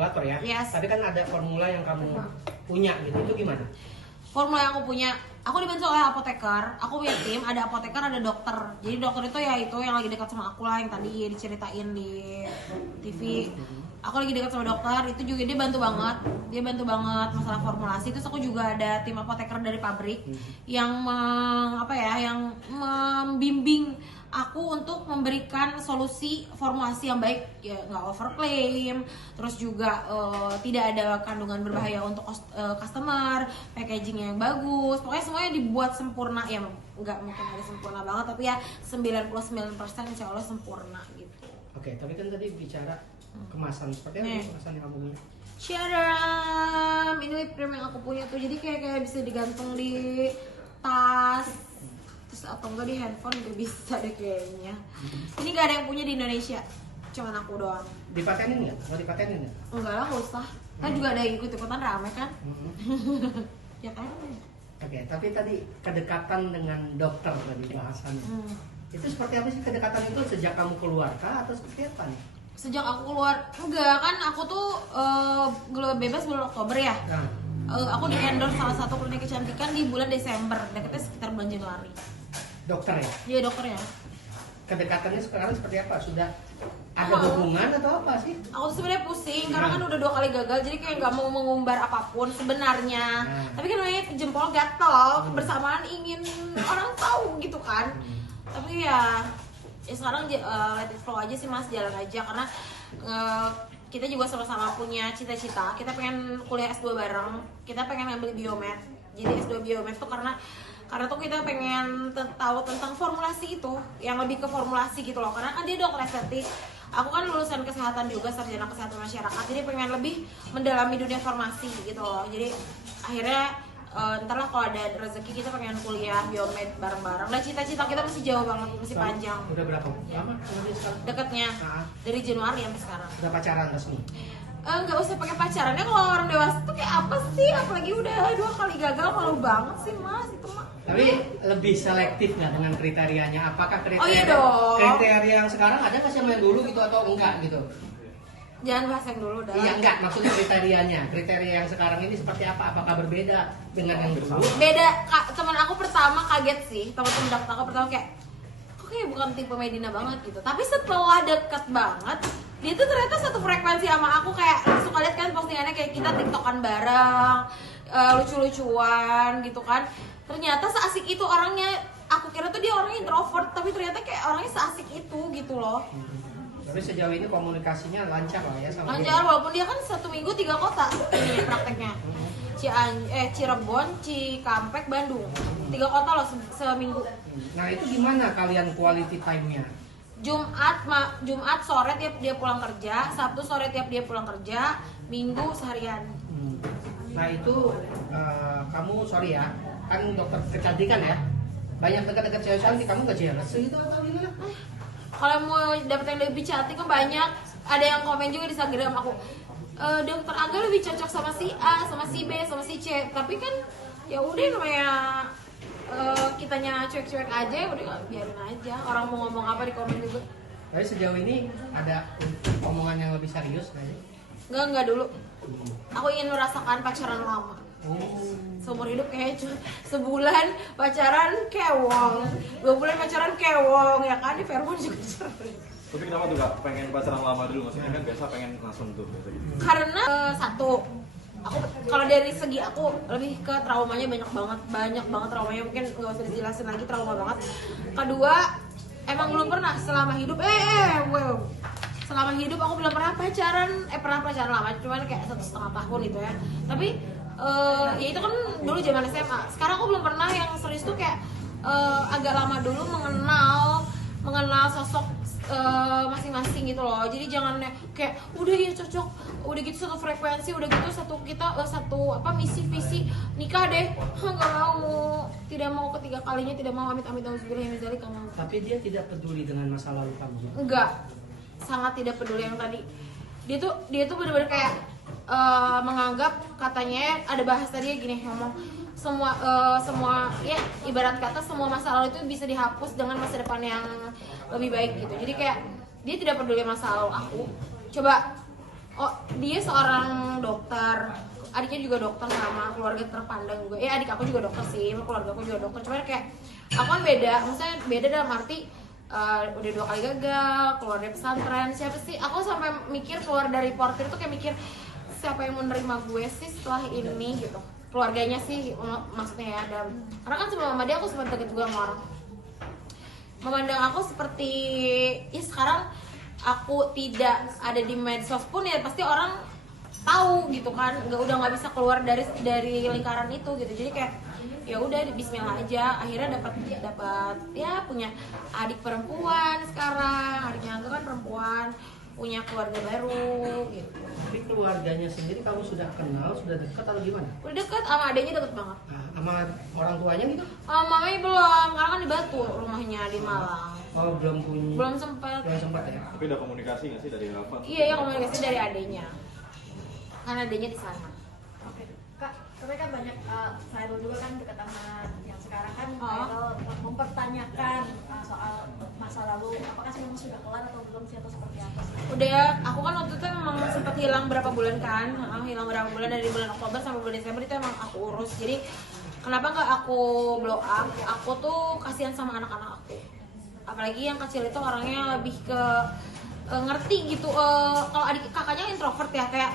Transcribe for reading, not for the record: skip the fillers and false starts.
formulator ya. Yes. Tapi kan ada formula yang kamu punya gitu. Itu gimana? Formula yang aku punya, aku dibantu oleh apoteker. Aku punya tim, ada apoteker, ada dokter. Jadi dokter itu ya itu yang lagi dekat sama aku lah, yang tadi diceritain di TV. Aku lagi dekat sama dokter, itu juga dia bantu banget. Dia bantu banget masalah formulasi. Terus aku juga ada tim apoteker dari pabrik yang yang membimbing aku untuk memberikan solusi formulasi yang baik, ya nggak overclaim, terus juga tidak ada kandungan berbahaya untuk customer, packaging yang bagus, pokoknya semuanya dibuat sempurna. Ya nggak mungkin ada sempurna banget, tapi ya 99% insya Allah sempurna gitu. Oke, tapi kan tadi bicara kemasan, seperti apa kemasan yang kamu punya? Sharam, ini whipped cream yang aku punya tuh, jadi kayak bisa digantung di tas, terus atau enggak di handphone juga bisa deh kayaknya. Ini gak ada yang punya di Indonesia, cuman aku doang. Dipatenin nggak? Mau dipatenin nggak? Enggak lah, nggak usah. Kan juga ada yang ikut-ikutan rame kan? Ya kan? Oke, tapi tadi kedekatan dengan dokter tadi bahasannya. Itu seperti apa sih kedekatan itu sejak kamu keluar kah atau seperti apa nih? Sejak aku keluar, enggak kan aku tuh bebas bulan Oktober ya. Nah, Aku di endorse salah satu klinik kecantikan di bulan Desember, deketnya sekitar bulan Januari. dokter ya? Iya dokter ya. Kedekatannya sekarang seperti apa? Sudah ada hubungan atau apa sih? Aku tuh sebenarnya pusing karena kan udah 2 kali gagal, jadi kayak nggak mau mengumbar apapun sebenarnya. Tapi kan namanya jempol gatel, bersamaan ingin orang tahu gitu kan. Tapi ya sekarang let it flow aja sih mas, jalan aja karena kita juga sama-sama punya cita-cita. Kita pengen kuliah S2 bareng, kita pengen ambil biomed. Jadi S2 biomed tuh karena tuh kita pengen tahu tentang formulasi itu, yang lebih ke formulasi gitu loh. Karena kan dia dokter estetik, aku kan lulusan kesehatan juga, sarjana kesehatan masyarakat, jadi pengen lebih mendalami dunia farmasi gitu loh. Jadi akhirnya ntar lah kalau ada rezeki kita pengen kuliah biomed bareng-bareng. Nah cita-cita kita masih jauh banget, masih panjang. Udah berapa lama sekarang? Deketnya dari Januari sampai sekarang. Udah pacaran resmi? Nggak usah pakai pacarannya, kalau orang dewasa tuh kayak apa sih, apalagi udah 2 kali gagal, malu banget sih mas itu mah. Tapi lebih selektif nggak dengan kriterianya? Apakah kriteria, Oh iya dong. kriteria yang sekarang ada nggak sih yang dulu gitu atau enggak gitu? Jangan bahas yang dulu dah. Iya enggak, maksudnya kriterianya. Kriteria yang sekarang ini seperti apa? Apakah berbeda dengan yang dulu? Beda, teman aku pertama kaget sih, teman-teman deket aku pertama kayak kok kayak bukan tipe Medina banget gitu. Tapi setelah deket banget, dia tuh ternyata satu frekuensi sama aku. Kayak suka lihat kan postingannya kayak kita tiktokan bareng, lucu-lucuan gitu kan. Ternyata seasik itu orangnya. Aku kira tuh dia orangnya introvert, tapi ternyata kayak orangnya seasik itu gitu loh. Tapi sejauh ini komunikasinya lancar lah ya sama Lancar, walaupun dia kan 1 minggu 3 kota ini prakteknya. Cirebon, Cikampek, Bandung. 3 kota loh seminggu. Nah itu gimana kalian quality time-nya? Jumat sore dia pulang kerja, Sabtu sore dia pulang kerja, Minggu seharian. Nah itu kamu sorry ya, kan dokter kecantikan ya, banyak dekat-dekat cewek cantik, kamu gak jealous gitu atau gimana? Kalau mau dapet yang lebih cantik kan banyak. Ada yang komen juga di Instagram aku, dokter Angga lebih cocok sama si A, sama si B, sama si C. Tapi kan ya udah namanya kitanya cuek-cuek aja, udah biarin aja. Orang mau ngomong apa di komen juga. Tapi sejauh ini ada omongan yang lebih serius nggak sih? Enggak dulu. Aku ingin merasakan pacaran lama. Seumur hidup kayak sebulan pacaran kewong, 2 bulan pacaran kewong, ya kan di Fairmont juga sering. Tapi kenapa tuh Kak pengen pacaran lama dulu? Maksudnya kan biasa pengen langsung tuh biasa gitu. Karena satu, aku kalau dari segi aku lebih ke traumanya banyak banget traumanya, mungkin nggak usah dijelasin lagi, trauma banget. Kedua, emang belum pernah selama hidup selama hidup aku belum pernah pacaran lama, cuman kayak 1,5 tahun gitu ya. Tapi ya itu kan dulu zaman SMA. Sekarang aku belum pernah yang serius tuh kayak agak lama dulu mengenal sosok masing-masing gitu loh. Jadi jangan kayak udah ya cocok, udah gitu satu frekuensi, udah gitu satu misi visi nikah deh. Nggak mau, tidak mau ketiga kalinya, tidak mau amit-amit kamu. Tapi dia tidak peduli dengan masa lalu kamu. Enggak, sangat tidak peduli yang tadi. Dia tuh benar-benar kayak menganggap, katanya ada bahas tadi gini, ngomong semua ya ibarat kata semua masa lalu itu bisa dihapus dengan masa depan yang lebih baik gitu. Jadi kayak dia tidak peduli masa lalu aku. Coba Oh, dia seorang dokter, adiknya juga dokter sama keluarga terpandang gue. Adik aku juga dokter sih, keluarga aku juga dokter. Cuman kayak aku kan beda, maksudnya beda dalam arti udah 2 kali gagal, keluar dari pesantren. Siapa sih? Aku sampai mikir keluar dari portir tuh kayak mikir siapa yang menerima gue sih setelah ini gitu. Keluarganya sih maksudnya ya. Karena kan sebelum sama dia aku sempat deket juga sama orang. Memandang aku seperti ya sekarang aku tidak ada di medsos pun ya pasti orang tahu gitu kan, udah nggak bisa keluar dari lingkaran itu gitu. Jadi kayak ya udah Bismillah aja, akhirnya dapat ya punya adik perempuan sekarang, adiknya aku kan perempuan, punya keluarga baru gitu. Tapi keluarganya sendiri kamu sudah kenal, sudah dekat atau gimana? Udah deket, sama adiknya deket banget. Nah, sama orang tuanya gitu? Mamanya belum, karena kan di Batu rumahnya di Malang. Oh, belum punya. Belum sempat. Belum sempat ya. Tapi ada komunikasi nggak sih dari Rafa? Iya, ya komunikasi dari adiknya. Karena adiknya di sana. Oke, Kak, tapi kan banyak viral juga kan dekat sama yang sekarang kan viral mempertanyakan soal masa lalu, apakah sih memang sudah kelar atau belum sih atau seperti apa sih? Udah, aku kan waktu itu memang sempat hilang berapa bulan kan, hilang berapa bulan dari bulan Oktober sampai bulan Desember itu emang aku urus. Jadi kenapa nggak aku blow up? Aku tuh kasihan sama anak-anak aku. Apalagi yang kecil itu orangnya lebih ke ngerti gitu. Kalau adik kakaknya introvert ya, kayak